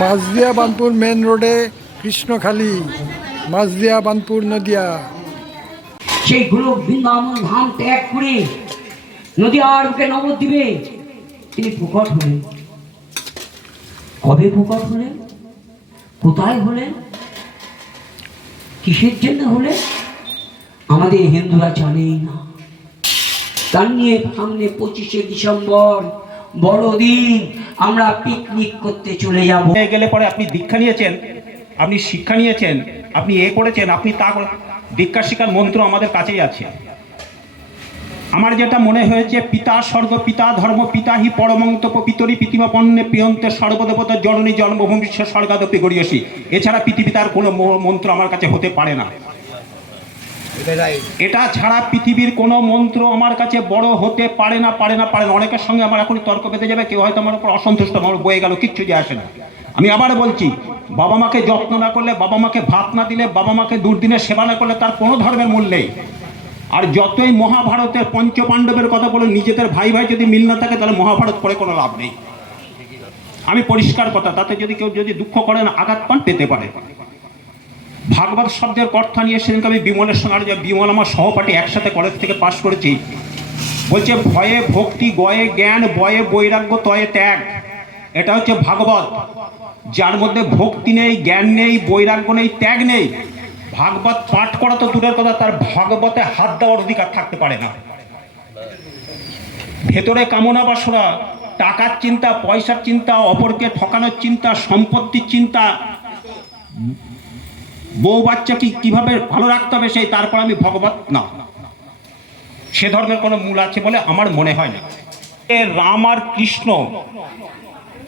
Majhdia Banpur main রোডে কৃষ্ণখালী মাঝদিয়া বানপুর নদিয়া। সেই গোলক বৃন্দাবন ধাম ত্যাগ করে নদীয়ার বুকে নবদ্বীপে তিনি প্রকট হলেন। কবে প্রকট হলেন? কোথায় হলেন? কিসের জন্য হলেন? আমাদের হিন্দুরা জানেই না। তার নিয়ে সামনে পঁচিশে ডিসেম্বর বড়দিন, আমরা পিকনিক করতে চলে যাব। গেলে পরে আপনি দীক্ষা নিয়েছেন, আপনি শিক্ষা নিয়েছেন, আপনি এ করেছেন আপনি তা দীক্ষা শিক্ষার মন্ত্র আমাদের কাছেই আছে। আমার যেটা মনে হয়েছে, পিতা স্বর্গ, পিতা ধর্ম, পিতা হি পরমন্তপ পিতরি পৃথিবী পণ্যে প্রিয়ন্তে সর্বদেবতা জননী জন্মভূমি স্বর্গাদপি গড়িয়সী। এছাড়া পৃথিবীতে আর কোনো মন্ত্র আমার কাছে হতে পারে না। এটা ছাড়া পৃথিবীর কোনো মন্ত্র আমার কাছে বড় হতে পারে না পারে না পারে না। অনেকের সঙ্গে আমার এখন তর্ক পেতে যাবে, কেউ হয়তো আমার উপর অসন্তুষ্ট, আমার বয়ে গেল, কিচ্ছু যে আসে না। আমি আবার বলছি, বাবা মাকে যত্ন না করলে, বাবা মাকে ভাত না দিলে, বাবা মাকে দুর্দিনের সেবা না করলে তার কোনো ধর্মের মূল নেই। আর যতই মহাভারতের পঞ্চপাণ্ডবের কথা বলে নিজেদের ভাই ভাই যদি মিল না থাকে, তাহলে মহাভারত পড়ে কোনো লাভ নেই। আমি পরিষ্কার কথা, তাতে যদি কেউ যদি দুঃখ করেন, আঘাত পান, পেতে পারে। ভাগবত শব্দের কর্তা নিয়ে সেদিনকে আমি বিমলের সঙ্গে আর বিমল আমার সহপাঠী একসাথে কলেজ থেকে পাশ করেছি। বলছে, ভয়ে ভক্তি, গয়ে জ্ঞান, বয়ে বৈরাগ্য, তয়ে ত্যাগ। এটা হচ্ছে ভাগবত। যার মধ্যে ভক্তি নেই, জ্ঞান নেই, বৈরাগ্য নেই, ত্যাগ নেই। ভাগবত পাঠ করা তো দূরের কথা, তার ভাগবতে হাত দেওয়ার অধিকার থাকতে পারে না। ভেতরে কামনা বাসনা, টাকার চিন্তা, পয়সার চিন্তা, অপরকে ঠকানোর চিন্তা, সম্পত্তির চিন্তা বউ বাচ্চাকে কীভাবে ভালো রাখতে হবে সেই তারপর আমি ভগবত, না। সে ধর্মের কোনো মূল আছে বলে আমার মনে হয় না। রাম আর কৃষ্ণ,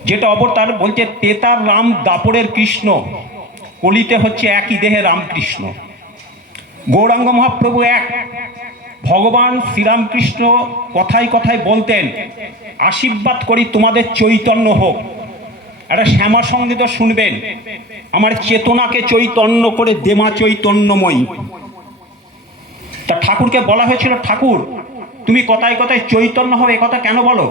যেটা অবতার বলছে তেতার রাম দাপরের কৃষ্ণ, কলিতে হচ্ছে একই দেহে রামকৃষ্ণ। গৌরাঙ্গ মহাপ্রভু এক, ভগবান শ্রীরামকৃষ্ণ কথায় কথায় বলতেন, আশীর্বাদ করি তোমাদের চৈতন্য হোক। একটা শ্যামা সংগীত শুনবেন। আমার চেতনাকে চৈতন্য করে, দেমা চৈতন্যময়ী। তা ঠাকুরকে বলা হয়েছিল, ঠাকুর, তুমি কথায় কথায় চৈতন্য হবে কথা কেন বলো?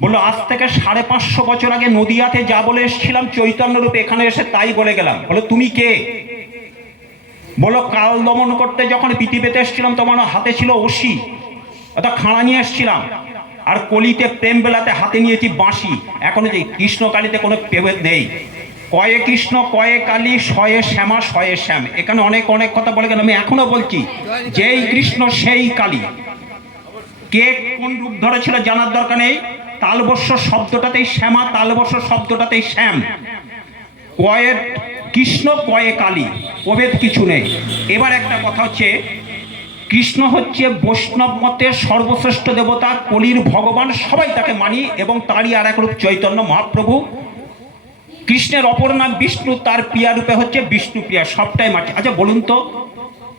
বলল, আজ থেকে সাড়ে পাঁচশো বছর আগে নদিয়াতে যা বলে এসেছিলাম, চৈতন্য রূপে এখানে এসে তাই বলে গেলাম। বলো, তুমি কে? বলো, কাল দমন করতে যখন পৃথিবীতে এসেছিলাম, তোমার হাতে ছিল অসি অর্থাৎ খাঁড়া নিয়ে এসেছিলাম। আর কলিতে প্রেম বেলাতে হাতে নিয়েছি বাঁশি। এখনও যে কৃষ্ণকালীতে কোনো পেভেদ নেই। কয়ে কৃষ্ণ, কয়ে কালী শয়ে শ্যামা শয়ে শ্যাম। এখানে অনেক অনেক কথা বলে গেল আমি এখনও বলছি, যেই কৃষ্ণ সেই কালী। কে কোন রূপ ধরেছিল জানার দরকার নেই। তালবস্য শব্দটাতেই শ্যামা তালবস্য শব্দটাতেই শ্যাম। কয়ের কৃষ্ণ, কয়ে কালী। প্রভেদ কিছু নেই। এবার একটা কথা হচ্ছে কৃষ্ণ হচ্ছে বৈষ্ণব মতের সর্বশ্রেষ্ঠ দেবতা, কলির ভগবান, সবাই তাকে মানি এবং তারই আর এক রূপ চৈতন্য মহাপ্রভু। কৃষ্ণের অপর নাম বিষ্ণু, তার প্রিয়া রূপে হচ্ছে বিষ্ণু প্রিয়া, সবটাই মাটি। আচ্ছা বলুন তো,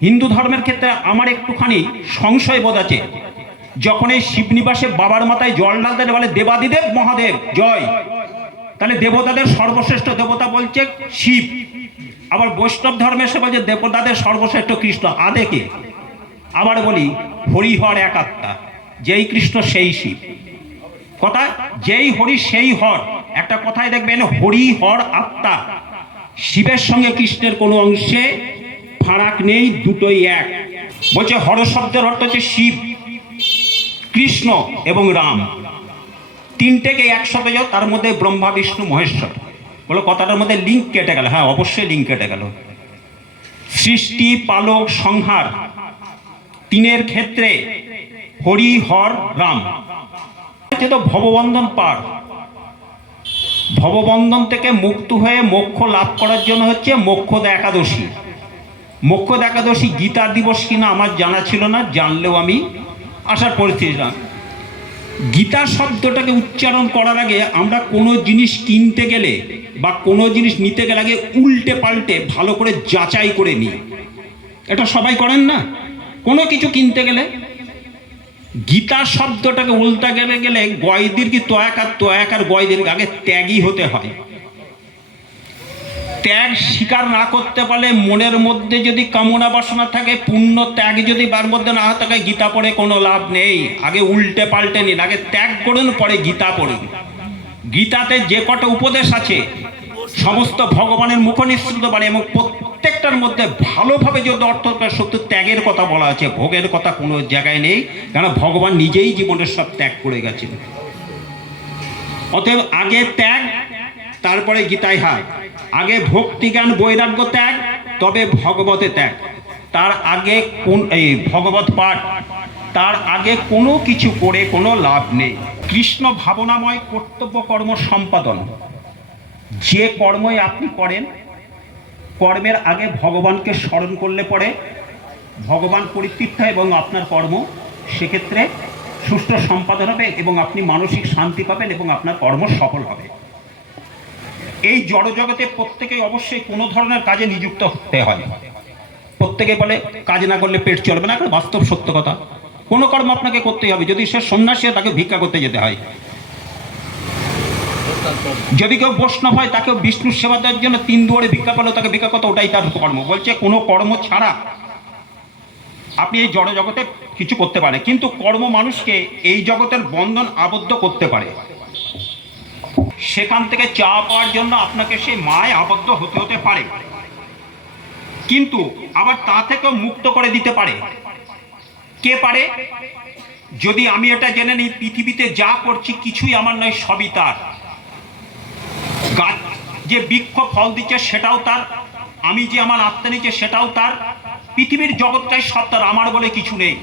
হিন্দু ধর্মের ক্ষেত্রে আমার একটুখানি সংশয় বোধ আছে। যখন এই শিবনিবাসে বাবার মাথায় জল ঢালতে বলে, দেবাদিদেব, মহাদেব, জয়। তাহলে দেবতাদের সর্বশ্রেষ্ঠ দেবতা বলছে শিব। আবার বৈষ্ণব ধর্মের সে বলছে, দেবতাদের সর্বশ্রেষ্ঠ কৃষ্ণ। আদেকে আবার বলি, হরিহর এক আত্মা। যেই কৃষ্ণ, সেই শিব। কথা, যেই হরি, সেই হর। একটা কথাই দেখবেন হরি হর আত্মা। শিবের সঙ্গে কৃষ্ণের কোনো অংশে ফারাক নেই, দুটোই এক। বলছে, হর শব্দের অর্থ হচ্ছে শিব, কৃষ্ণ এবং রাম। তিনটেকে একসাথে যাও, তার মধ্যে ব্রহ্মা, বিষ্ণু, মহেশ্বর। বলো, কথাটার মধ্যে লিঙ্ক কেটে গেল। হ্যাঁ অবশ্যই লিঙ্ক কেটে গেল। সৃষ্টি, পালক, সংহার। তিনের ক্ষেত্রে হরি, হর, রাম। তো ভববন্ধন পার। ভববন্ধন থেকে মুক্ত হয়ে মোক্ষ লাভ করার জন্য হচ্ছে মোক্ষদা একাদশী। মোক্ষদা একাদশী গীতা দিবস কিনা আমার জানা ছিল না, জানলেও আমি আসার পরিস্থিতি না গীতা শব্দটাকে উচ্চারণ করার আগে আমরা কোনো জিনিস কিনতে গেলে বা কোনো জিনিস নিতে গেলে আগে উল্টে পাল্টে ভালো করে যাচাই করে নিই। এটা সবাই করেন না? কোনো কিছু কিনতে গেলে গীতা শব্দটাকে উল্টা গেলে গেলে গয়দির কি তয়াক আর তয়াক আর গয়দির আগে ত্যাগই হতে হয়। ত্যাগ স্বীকার না করতে পারলে মনের মধ্যে যদি কামনা বাসনা থাকে পূর্ণ ত্যাগ যদি বার মধ্যে না থাকে, গীতা পড়ে কোনো লাভ নেই। আগে উল্টে পাল্টে নিন। আগে ত্যাগ করুন, পরে গীতা পড়ুন। গীতাতে যে কটা উপদেশ আছে সমস্ত ভগবানের মুখনিসৃত বাণী এবং প্রত্যেকটার মধ্যে ভালোভাবে যদি অর্থ সত্য ত্যাগের কথা বলা আছে, ভোগের কথা কোনো জায়গায় নেই কেন ভগবান নিজেই জীবনের সব ত্যাগ করে গেছেন। অতএব আগে ত্যাগ, তারপরে গীতায় হার। আগে ভক্তি জ্ঞান, বৈরাগ্য ত্যাগ, তবে ভগবতে ত্যাগ। তার আগে কোন, এই ভগবত পাঠ, তার আগে কোনো কিছু করে কোনো লাভ নেই। কৃষ্ণ ভাবনাময় কর্তব্য কর্ম সম্পাদন। যে কর্মই আপনি করেন, কর্মের আগে ভগবানকে স্মরণ করলে পরে ভগবান পরিতৃপ্ত এবং আপনার কর্ম, সেক্ষেত্রে সুষ্ঠু সম্পাদন হবে এবং আপনি মানসিক শান্তি পাবেন এবং আপনার কর্ম সফল হবে। এই জড়জগতে প্রত্যেকেই অবশ্যই কোনো ধরনের কাজে নিযুক্ত হতে হয়। প্রত্যেকে বলে, কাজ না করলে পেট চলবে না বাস্তব সত্য কথা। কোনো কর্ম আপনাকে করতেই হবে। যদি সে সন্ন্যাসী তাকে ভিক্ষা করতে যেতে হয়। যদি কেউ বৈষ্ণব হয়, তাকেও বিষ্ণুর সেবা দেওয়ার জন্য তিন দুয়ারে ভিক্ষা পেলেও তাকে ভিক্ষা করতে, ওটাই তার কর্ম। বলছে, কোনো কর্ম ছাড়া আপনি এই জড় জগতে কিছু করতে পারে কিন্তু কর্ম মানুষকে এই জগতের বন্ধন আবদ্ধ করতে পারে। সেখান থেকে চা পাওয়ার জন্য আপনাকে সেই মায় আবদ্ধ হতে হতে পারে। কিন্তু আবার তা থেকেও মুক্ত করে দিতে পারে। কে পারে? যদি আমি এটা জেনে নিই, পৃথিবীতে যা করছি কিছুই আমার নয়, সবই তার। গাছ যে বৃক্ষ ফল দিচ্ছে সেটাও তার, আমি যে আমার আত্মা নিচ্ছে সেটাও তার। পৃথিবীর জগৎটাই সব তার আমার বলে কিছু নেই।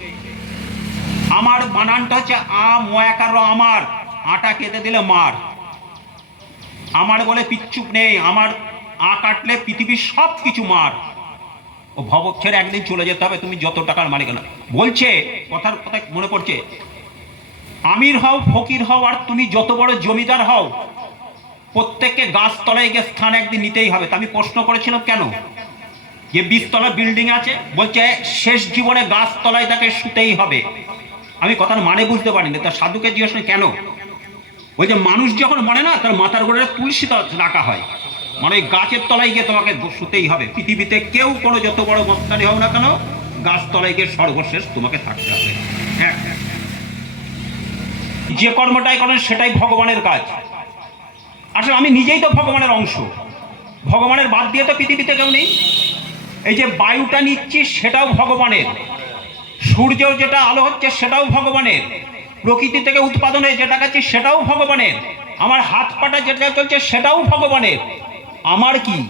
আমার বানানটা হচ্ছে আ ময়াকার আমার। আটা কেটে দিলে মার। আমার বলে পিচ্ছুক নেই, আমার আ কাটলে পৃথিবীর সব কিছু মার। ও ভবক ছেড়ে একদিন চলে যেতে হবে, তুমি যত টাকার মালিক না। বলছে, কথার কথা মনে পড়ছে, আমির হও, ফকির হও, আর তুমি যত বড় জমিদার হও প্রত্যেককে গাছতলায় গিয়ে স্থান একদিন নিতেই হবে। তা আমি প্রশ্ন করেছিলাম কেন? যে বিশতলা বিল্ডিং আছে, বলছে, শেষ জীবনে গাছতলায় তাকে শুতেই হবে। আমি কথার মানে বুঝতে পারিনি, তা সাধুকে জিজ্ঞেস কেন? ওই যে মানুষ যখন মরে না, তার মাথার গোড়ে তুলসী রাখা হয়। মানে ওই গাছের তলায় গিয়ে তোমাকে শুতেই হবে। পৃথিবীতে কেউ কোনো যত বড় মস্তানি হোক না কেন, গাছ তলায় গিয়ে সর্বশেষ তোমাকে থাকতে হবে। হ্যাঁ। যে কর্মটাই করেন, সেটাই ভগবানের কাজ। আসলে আমি নিজেই তো ভগবানের অংশ। ভগবানের বাদ দিয়ে তো পৃথিবীতে কেউ নেই। এই যে বায়ুটা নিচ্ছি সেটাও ভগবানের। সূর্য যেটা আলো হচ্ছে সেটাও ভগবানের। প্রকৃতি থেকে উৎপাদন হয়ে যেটা খাচ্ছি সেটাও ভগবানের। আমার হাত পাটা যেটা চলছে সেটাও ভগবানের। আমার কি?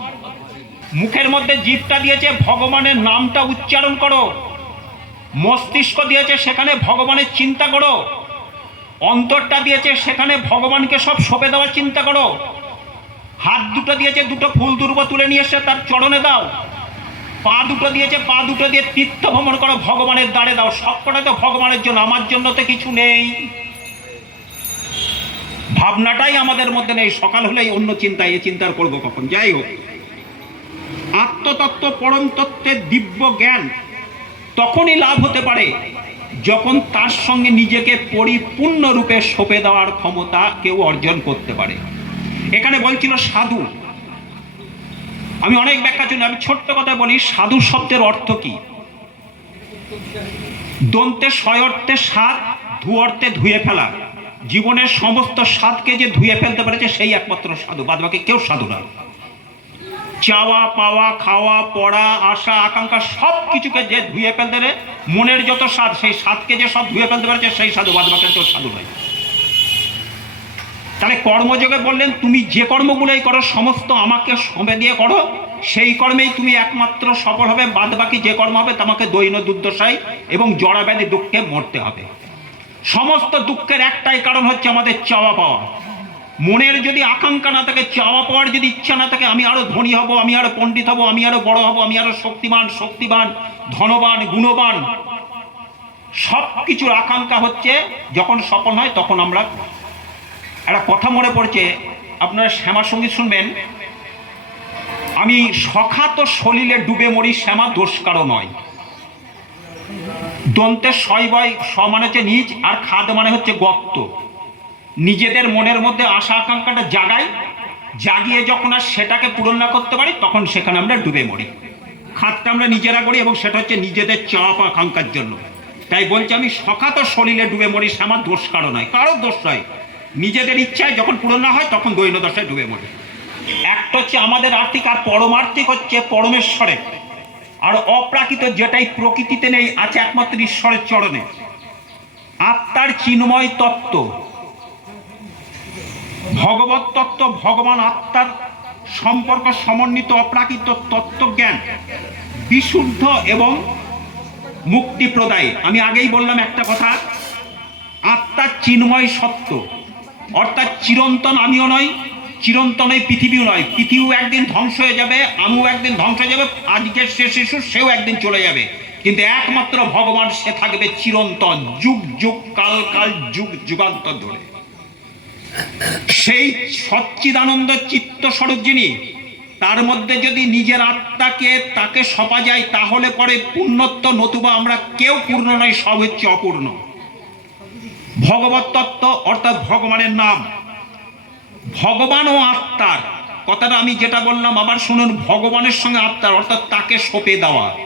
মুখের মধ্যে জিভটা দিয়েছে ভগবানের নামটা উচ্চারণ করো। মস্তিষ্ক দিয়েছে সেখানে ভগবানের চিন্তা করো। অন্তরটা দিয়েছে সেখানে ভগবানকে সব সঁপে দেওয়ার চিন্তা করো। হাত দুটো দিয়েছে দুটো ফুল দুর্ব তুলে নিয়ে এসে তার চরণে দাও। পা দুটো দিয়েছে, পা দুটো দিয়ে তীর্থ ভ্রমণ করো, ভগবানের দ্বারে দাও। সবকটা তো ভগবানের জন্য, আমার জন্য তো কিছু নেই। ভাবনাটাই আমাদের মধ্যে নেই। সকাল হলেই অন্য চিন্তা এই চিন্তার করব কখন? যাই হোক। আত্মতত্ত্ব, পরম তত্ত্বের দিব্য জ্ঞান তখনই লাভ হতে পারে। যখন তার সঙ্গে নিজেকে পরিপূর্ণরূপে সঁপে দেওয়ার ক্ষমতা কেউ অর্জন করতে পারে। এখানে বলছিল সাধু। আমি অনেক ব্যাখ্যা শুনি, আমি ছোট্ট কথা বলি, সাধু শব্দের অর্থ কি? দন্তে ছয় অর্থে সাত ধু অর্থে ধুয়ে ফেলা। জীবনের সমস্ত স্বাদকে যে ধুয়ে ফেলতে পেরেছে, সেই একমাত্র সাধু। বাদ বাকি কেউ সাধু না। চাওয়া পাওয়া, খাওয়া, পড়া আশা আকাঙ্ক্ষা সব কিছুকে যে ধুয়ে ফেলতে পারে মনের যত স্বাদ, সেই স্বাদকে যে সব ধুয়ে ফেলতে পারছে, সেই সাধু বাদ বাকি কেউ সাধু নয় তাহলে কর্মযোগে বললেন, তুমি যে কর্মগুলোই করো, সমস্ত আমাকে সমে দিয়ে করো। সেই কর্মেই তুমি একমাত্র সফল হবে, বাদ বাকি যে কর্ম হবে, তোমাকে দৈন দুর্দশায় এবং জড়াব্যাধি দুঃখে মরতে হবে। সমস্ত দুঃখের একটাই কারণ হচ্ছে আমাদের চাওয়া পাওয়া। মনের যদি আকাঙ্ক্ষা না থাকে, চাওয়া পাওয়ার যদি ইচ্ছা না থাকে, আমি আরও ধনী হব, আমি আরও পণ্ডিত হব, আমি আরও বড় হব, আমি আরও শক্তিমান, শক্তিবান, ধনবান, গুণবান। সব কিছুর আকাঙ্ক্ষা হচ্ছে, যখন সফল হয়, তখন আমরা একটা কথা মনে পড়ছে, আপনারা শ্যামা সংগীত শুনবেন, আমি সখাত সলিলে ডুবে মরি, শ্যামা দোষ কারও নয় দন্তের শৈবয় স মানে হচ্ছে নিজ আর খাদ মানে হচ্ছে গর্ত নিজেদের মনের মধ্যে আশা আকাঙ্ক্ষাটা জাগাই। জাগিয়ে যখন আর সেটাকে পূরণ না করতে পারি, তখন সেখানে আমরা ডুবে মরি। খাতটা আমরা নিজেরা করি এবং সেটা হচ্ছে নিজেদের চাপ আকাঙ্ক্ষার জন্য। তাই বলছি আমি সখাত শরীরে ডুবে মরি সে আমার দোষ কারও নয়। কারও দোষ নয়। নিজেদের ইচ্ছায় যখন পূরণ না হয়, তখন দৈন্য দশায় ডুবে মরি। একটা হচ্ছে আমাদের আর্থিক আর পরমার্থিক হচ্ছে পরমেশ্বরে। আর অপ্রাকৃত যেটাই প্রকৃতিতে নেই, আছে একমাত্র ঈশ্বরের চরণে। আত্মার চিন্ময় তত্ত্ব। ভগবত তত্ত্ব, ভগবান আত্মার সম্পর্ক সমন্বিত অপ্রাকৃত তত্ত্বজ্ঞান, বিশুদ্ধ এবং মুক্তি প্রদায়। আমি আগেই বললাম একটা কথা আত্মার চিন্ময় সত্য। অর্থাৎ চিরন্তন আমিও নয় চিরন্তন এই পৃথিবীও নয়। পৃথিবীও একদিন ধ্বংস হয়ে যাবে, আমিও একদিন ধ্বংস হয়ে যাবে, আজকের সে শিশু সেও একদিন চলে যাবে। কিন্তু একমাত্র ভগবান, সে থাকবে চিরন্তন, যুগ যুগ, কাল কাল, যুগ, যুগান্তর ধরে। সেই সচ্চিদানন্দ চিত্ত স্বরূপ যিনি, তার মধ্যে যদি নিজের আত্মাকে তাকে সপা যায়, তাহলে পরে পূর্ণত্ব নতুবা আমরা কেউ পূর্ণ নয়, সব হচ্ছে অপূর্ণ। ভগবত তত্ত্ব অর্থাৎ ভগবানের নাম। ভগবান ও আত্মার। কথাটা আমি যেটা বললাম, আবার শুনুন, ভগবানের সঙ্গে আত্মার, অর্থাৎ তাকে সপে দেওয়া।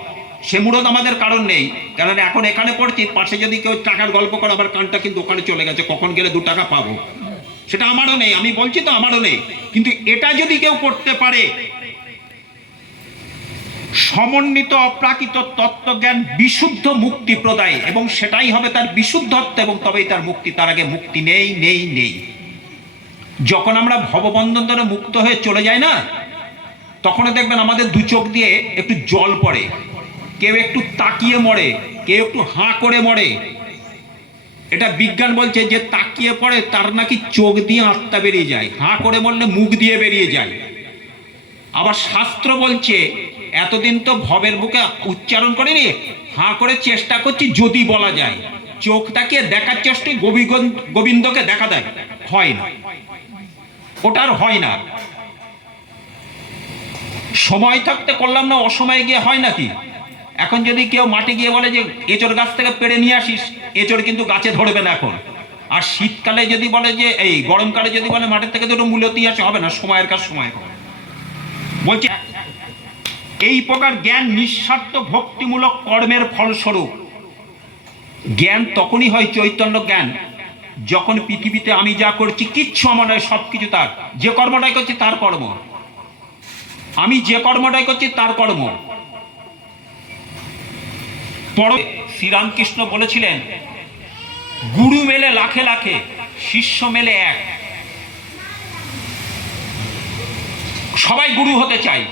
সে মুরত আমাদের কারণ নেই, কারণ এখন এখানে পড়ছি, পাশে যদি কেউ টাকার গল্প করে আবার কানটা কিন্তু ওখানে চলে গেছে, কখন গেলে দু টাকা পাবো? সেটা আমারও নেই, আমি বলছি তো আমারও নেই। কিন্তু এটা যদি কেউ করতে পারে, সমন্বিত অপ্রাকৃত তত্ত্বজ্ঞান বিশুদ্ধ মুক্তি প্রদায়, এবং সেটাই হবে তার বিশুদ্ধত্ব, এবং তবেই তার মুক্তি, তার আগে মুক্তি নেই নেই নেই। যখন আমরা ভববন্ধন ধরে মুক্ত হয়ে চলে যাই না তখন দেখবেন আমাদের দু চোখ দিয়ে একটু জল পড়ে। কেউ একটু তাকিয়ে মরে, কেউ একটু হাঁ করে মরে। এটা বিজ্ঞান বলছে যে তাকিয়ে পড়ে তার নাকি চোখ দিয়ে আত্মা বেরিয়ে যায়। হাঁ করে বললে মুখ দিয়ে বেরিয়ে যায়। আবার শাস্ত্র বলছে, এতদিন তো ভবের বুকে উচ্চারণ করিনি, হাঁ করে চেষ্টা করছি যদি বলা যায়। চোখ তাকিয়ে দেখার চেষ্টায় গোবিন্দকে দেখা দেয়। হয় না। ওটার হয় না। সময় থাকতে করলাম না, অসময়ে গিয়ে হয় নাকি? এখন যদি কেউ মাঠে গিয়ে বলে যে এঁচড় গাছ থেকে পেড়ে নিয়ে আসিস এঁচড় কিন্তু গাছে ধরবে না এখন। আর শীতকালে যদি বলে যে, এই গরমকালে যদি বলে মাঠের থেকে দুটো মূল্যতি আসে, হবে না, সময়ের কাজ সময় হবে। বলছি, এই প্রকার জ্ঞান নিঃস্বার্থ ভক্তিমূলক কর্মের ফলস্বরূপ, জ্ঞান তখনই হয় চৈতন্য জ্ঞান, যখন পৃথিবীতে আমি যা করছি, কিচ্ছু আমার নয় সব কিছু তার। যে কর্মটাই করছি, তার কর্ম। আমি যে কর্মটাই করছি, তার কর্ম। পরে শ্রীরামকৃষ্ণ বলেছিলেন গুরু মেলে লাখে লাখে শিষ্য মেলে এক। সবাই গুরু হতে চায়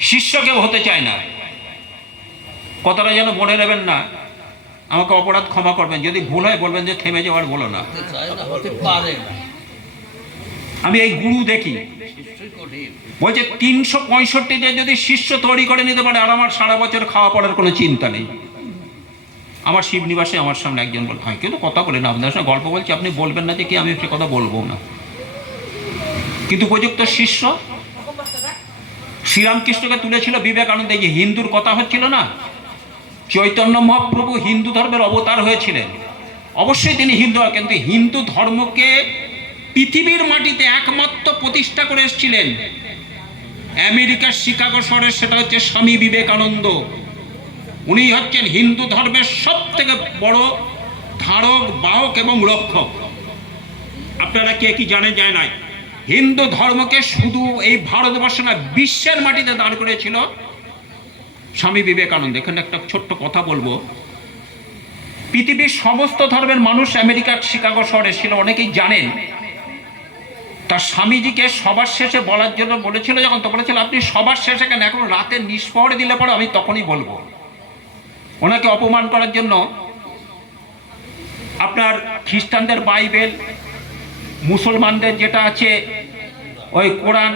শিষ্য কেউ হতে চায় না। কথাটা যেন মনে নেবেন না আমাকে অপরাধ ক্ষমা করবেন যদি ভুল হয় বলবেন যে থেমে যাওয়ার বলো না। আমি এই গুরু দেখি বলছে, তিনশো পঁয়ষট্টিতে যদি শিষ্য তৈরি করে নিতে পারে, আর আমার সারা বছর খাওয়া পড়ার কোনো চিন্তা নেই। আমার শিবনিবাসে আমার সামনে একজন বল, হয়, কিন্তু কথা বলে না, আপনার সঙ্গে গল্প বলছি, আপনি বলবেন না যে কি, আমি সে কথা বলব না। কিন্তু উপযুক্ত শিষ্য শ্রীরামকৃষ্ণকে তুলেছিল বিবেকানন্দে যে হিন্দুর কথা হচ্ছিল না, চৈতন্য মহাপ্রভু হিন্দু ধর্মের অবতার হয়েছিলেন। অবশ্যই তিনি হিন্দু, কিন্তু হিন্দু ধর্মকে পৃথিবীর মাটিতে একমাত্র প্রতিষ্ঠা করে এসেছিলেন। আমেরিকার শিকাগো শহরে সেটা হচ্ছে স্বামী বিবেকানন্দ। উনি হচ্ছেন হিন্দু ধর্মের সব থেকে বড় ধারক, বাহক এবং রক্ষক। আপনারা কে কি জানে যায় নাই? হিন্দু ধর্মকে শুধু এই ভারতবর্ষ না, বিশ্বের মাটিতে দাঁড় করেছিল স্বামী বিবেকানন্দ। এখানে একটা ছোট্ট কথা বলব। পৃথিবীর সমস্ত ধর্মের মানুষ আমেরিকার শিকাগো শহরে ছিল, অনেকেই জানেন। তার স্বামীজিকে সবার শেষে বলার জন্য বলেছিল, যখন তো বলেছিল, আপনি সবার শেষে কেন? এখন রাতে নিষ্পহরে দিলে পরে আমি তখনই বলব। ওনাকে অপমান করার জন্য আপনার খ্রিস্টানদের বাইবেল, মুসলমানদের যেটা আছে, ওই কোরআন,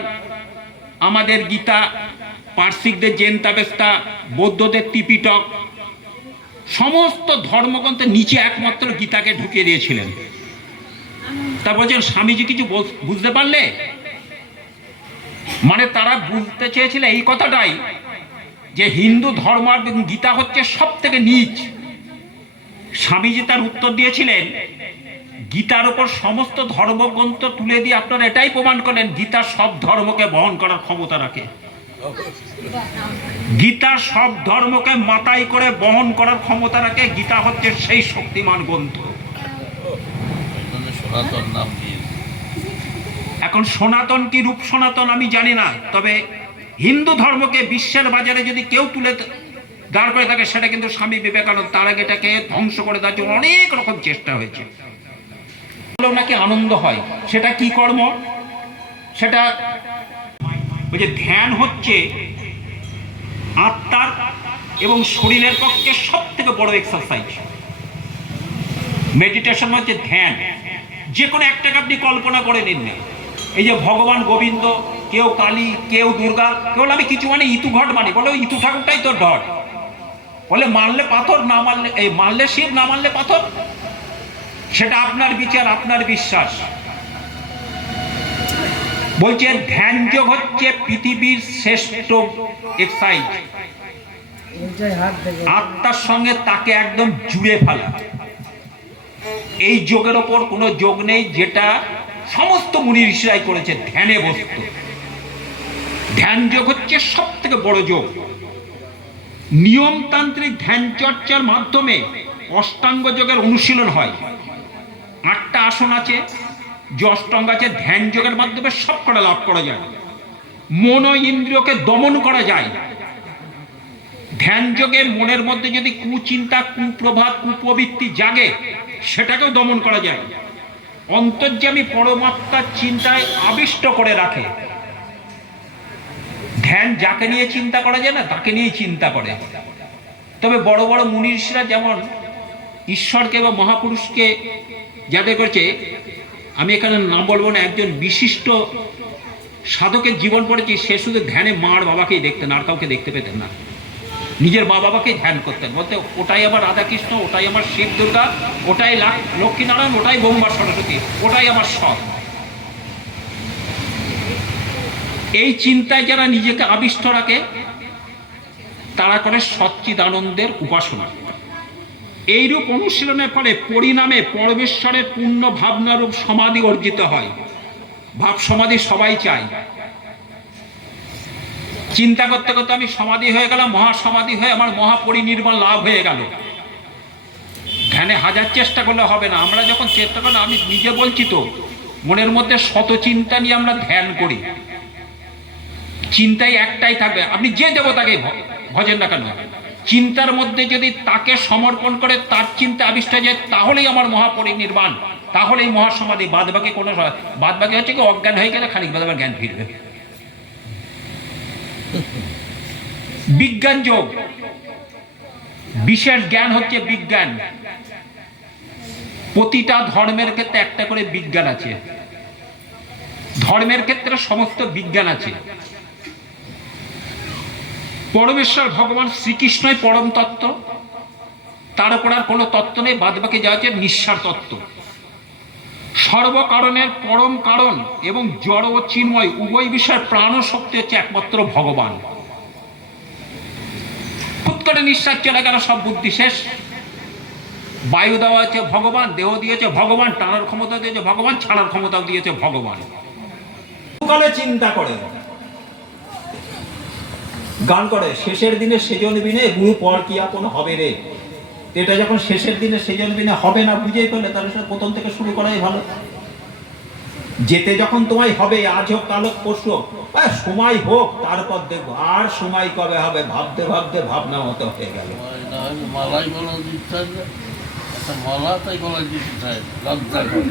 আমাদের গীতা, পার্সিকদের জেনতাবেস্তা, বৌদ্ধদের ত্রিপিটক, সমস্ত ধর্মগ্রন্থের নিচে একমাত্র গীতাকে ঢুকিয়ে দিয়েছিলেন। তা বলছেন, স্বামীজি কিছু বুঝতে পারলে? মানে তারা বুঝতে চেয়েছিল এই কথাটাই, যে হিন্দু ধর্ম আর গীতা হচ্ছে সব থেকে নিচ। স্বামীজি তার উত্তর দিয়েছিলেন, গীতার উপর সমস্ত ধর্মগ্রন্থ তুলে দিয়ে আপনারা এটাই প্রমাণ করেন গীতা সব ধর্মকে বহন করার ক্ষমতা রাখে। গীতা সব ধর্মকে মাতাই করে বহন করার ক্ষমতা রাখে, গীতা হচ্ছে সেই শক্তিমান গ্রন্থ। সনাতন নাম এখন সনাতন কি রূপ সনাতন আমি জানি না, তবে হিন্দু ধর্মকে বিশ্বের বাজারে যদি কেউ তুলে দাঁড় করে থাকে, সেটা কিন্তু স্বামী বিবেকানন্দ। তার আগে এটাকে ধ্বংস করে দেওয়ার জন্য অনেক রকম চেষ্টা হয়েছে। নাকি আনন্দ হয়, সেটা কি কর্ম? সেটা ওই যে ধ্যান হচ্ছে আত্মার এবং শরীরের পক্ষে সব থেকে বড় এক্সারসাইজ মেডিটেশন হচ্ছে ধ্যান। যে কোনো একটাকে আপনি কল্পনা করে নিন না। এই যে ভগবান গোবিন্দ কেউ কালী কেউ দুর্গা কেউ আমি কিছু মানে ইতু ঘট মানি। বলে ওই ইতু ঠাকুরটাই তোর ঢট বলে মারলে পাথর না মারলে এই মারলে শিব না মারলে পাথর? সেটা আপনার বিচার আপনার বিশ্বাস। বলছে ধ্যান যোগ হচ্ছে পৃথিবীর শ্রেষ্ঠ এক্সাইজ আত্মার সঙ্গে তাকে একদম জুড়ে ফেলা। এই যোগের ওপর কোনো যোগ নেই, যেটা সমস্ত মুনি ঋষিরাই করেছে ধ্যানে বস্তু। ধ্যান যোগ হচ্ছে সব থেকে বড় যোগ। নিয়মতান্ত্রিক ধ্যান চর্চার মাধ্যমে অষ্টাঙ্গ যোগের অনুশীলন হয়। আটটা আসন আছে, যে অষ্টাঙ্গ আছে, ধ্যান যোগের মাধ্যমে সব কটা লাভ করা যায়। মন ইন্দ্রিয়কে দমন করা যায়। ধ্যান যোগে মনের মধ্যে যদি কুচিন্তা কুপ্রভাত কুপ্রবৃত্তি জাগে সেটাকেও দমন করা যায়। অন্তর্যামী পরমাত্মার চিন্তায় আবিষ্ট করে রাখে। ধ্যান যাকে নিয়ে চিন্তা করা যায় না, তাকে নিয়ে চিন্তা করে। তবে বড় বড় মুনিষরা যেমন ঈশ্বরকে বা মহাপুরুষকে যাদের করেছে, আমি এখানে নাম বলব না, একজন বিশিষ্ট সাধকের জীবন পড়েছি, সে শুধু ধ্যানে মার বাবাকেই দেখতেন, আর কাউকে দেখতে পেতেন না। নিজের মা বাবাকে ধ্যান করতেন। বলতে ওটাই আমার রাধাকৃষ্ণ, ওটাই আমার শিব দুর্গা, ওটাই লক্ষ্মীনারায়ণ, ওটাই বোম্বার সরস্বতী, ওটাই আমার সব। এই চিন্তায় যারা নিজেকে আবিষ্ট রাখে, তারা করে সচ্চিদ আনন্দের উপাসনা। এইরূপ অনুশীলনের ফলে পরিণামে পরমেশ্বরের পূর্ণ ভাবনারূপ সমাধি অর্জিত হয়। ভাব সমাধি সবাই চায়। চিন্তা করতে করতে আমি সমাধি হয়ে গেলাম, মহাসমাধি হয়ে আমার মহাপরিনির্বাণ লাভ হয়ে গেল। ধ্যানে হাজার চেষ্টা করলে হবে না। আমরা যখন চেষ্টা করি আমি নিজে বলছি তো, মনের মধ্যে শত চিন্তা নিয়ে আমরা ধ্যান করি। চিন্তাই একটাই থাকবে। আপনি যে দেবতাকে ভজেন না কেন, চিন্তার মধ্যে যদি তাকে সমর্পণ করে, তার চিন্তা আবিষ্ট যায়, তাহলেই আমার মহাপরিনির্বাণ, তাহলেই মহাসমাধি। বাদ বাকি কোনো বাদ বাকি হচ্ছে কি, অজ্ঞান হয়ে গেলে খানিক বাদ জ্ঞান ফিরবে। বিজ্ঞান যোগ। বিশেষ জ্ঞান হচ্ছে বিজ্ঞান। প্রতিটা ধর্মের ক্ষেত্রে একটা করে বিজ্ঞান আছে। ধর্মের ক্ষেত্রে সমস্ত বিজ্ঞান আছে। পরমেশ্বর ভগবান শ্রীকৃষ্ণই পরম তত্ত্ব। তার উপর আর কোনো তত্ত্ব নেই বাদ বাকি যা হচ্ছে নিঃসার তত্ত্ব। সর্বকারণের পরম কারণ এবং জড় ও চিন্ময়, উভয় বিষয়ের প্রাণ শক্তি হচ্ছে একমাত্র ভগবান। করে নিঃশ্বাস চলে গেল সব বুদ্ধি শেষ। বায়ু দেওয়া হচ্ছে ভগবান দেহ দিয়েছে ভগবান টানার ক্ষমতা দিয়েছে ভগবান ছাড়ার ক্ষমতাও দিয়েছে ভগবান। কালে চিন্তা করে। গান করে শেষের দিনে সেজন বিনে গুরু পর কি আপন হবে রে? এটা যখন শেষের দিনে সেজন বিনে হবে না বুঝেই পেলে তাহলে সেটা প্রথম থেকে শুরু করাই ভালো। যেতে যখন তোমায় হবে আজ হোক কাল হোক পরশু হোক আহ, সময় হোক তারপর দেখব। আর সময় কবে হবে ভাবতে ভাবতে ভাবনা মতো হয়ে গেল। মালাই হবে একটা মালা তাই লজ্জা করে।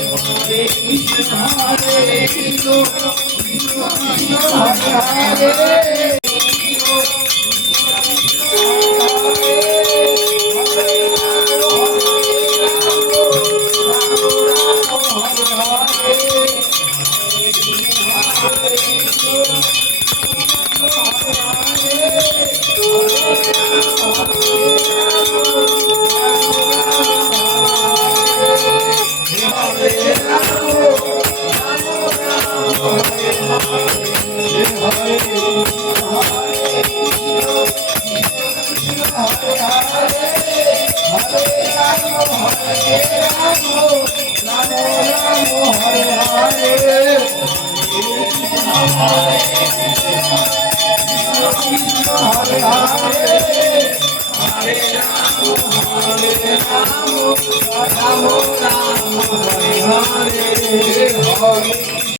Hare Hare Hare